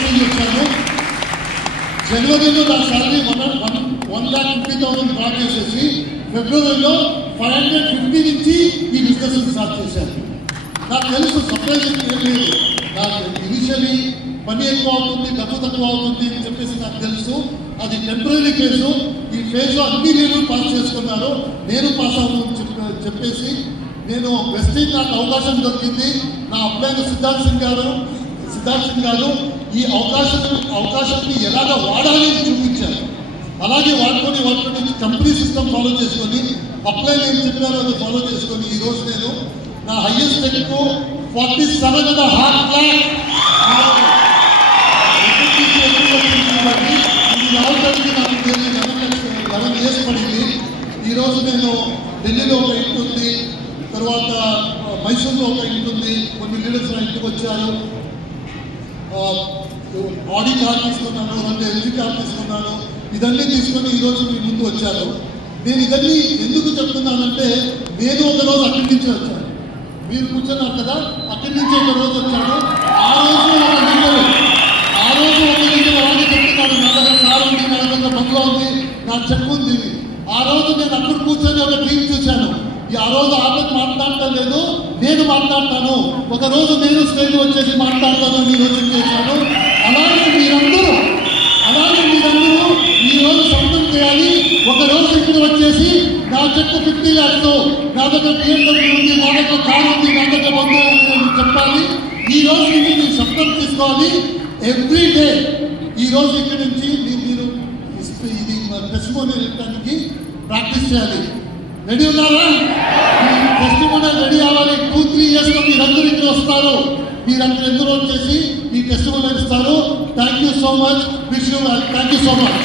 Explain చేశాను. జనవరిలో నా శాలరీ 1,50,000 డ్రా చేసేసి ఫిబ్రవరిలో 550 నుంచి ఈ బిజినెస్ స్టార్ట్ చేశాను. నాకు తెలుసు సర్ప్రైజింగ్ ఏం లేదు. నాకు ఇనిషియలీ పని ఎక్కువ అవుతుంది, డబ్బు తక్కువ అవుతుంది అని చెప్పేసి నాకు తెలుసు. అది టెంపరీ ఫేజు. ఈ ఫేజ్లో అన్ని నేను పాస్ చేసుకున్నాను. నేను పాస్ అవుతాను చెప్పేసి నేను వెస్టీజ్ నాకు అవకాశం దొరికింది. నా అప్లైన సిద్ధార్థ్ సింగ్ గారు ఈ అవకాశాన్ని ఎలాగ వాడాలి అని చూపించారు. అలాగే వాడుకొని కంపెనీ సిస్టమ్ ఫాలో చేసుకొని అప్లైన్ ఏం చెప్పారో అది ఫాలో చేసుకొని ఈరోజు నేను నా హైయెస్ట్ ఎక్కువ 47.5 lakh రావడానికి నాకు 11 years పడింది. ఈరోజు నేను ఢిల్లీలో ఒక ఇంటి ఉంది, తర్వాత మైసూర్లో ఒక ఇంటి ఉంది. కొన్ని లీడర్స్ నా ఇంటికి వచ్చారు. ఆడి కార్ తీసుకున్నాను, 2 LG కార్ తీసుకున్నాను. ఇదన్నీ తీసుకొని ఈరోజు మీ ముందు వచ్చాను. నేను ఇదన్నీ ఎందుకు చెప్తున్నానంటే నేను ఒకరోజు అక్కడి నుంచి వచ్చాను. మీరు కూర్చున్నారు కదా, అక్కడి నుంచి ఒక రోజు వచ్చాను. ఆ రోజు ఒక లీడర్ అలాగే చెప్తున్నాను, నా దగ్గర కారు ఉంది, నా దగ్గర బంగ్లా ఉంది, నా చెక్ ఉంది. ఆ రోజు నేను అక్కడ కూర్చొని ఒక డ్రీమ్ చూశాను. ఆ రోజు ఆమెకు మాట్లాడటం లేదు, నేను మాట్లాడతాను. ఒకరోజు నేను స్టేజ్ వచ్చేసి మాట్లాడతాను అని ఈరోజు చేశాను. అలాగే మీరందరూ ఈరోజు సొంతం చేయాలి. ఒకరోజు ఇక్కడ వచ్చేసి నా చెట్టు 50 lakhs, నా దగ్గర BMW ఉంది, నా దగ్గర కారు ఉంది, నా దగ్గర బంగ్లా ఉంది అని చెప్పాలి. ఈ రోజు నుంచి మీరు శబ్దం తీసుకోవాలి. ఎవ్రీ డే ఈరోజు ఇక్కడి నుంచి మీరు ఇది టెస్టిమోనియల్ ఇవ్వడానికి ప్రాక్టీస్ చేయాలి. రెడీ ఉన్నారా? టెస్టిమోనియల్ రెడీ అవ్వాలి. 2-3 yearsలో మీరందరూ ఇక్కడ వస్తారు. మీరందరూ ఎందరో వచ్చేసి ఈ టెస్టిమోనియల్ ఇస్తారు. Thank you so much. Wish you thank you so much.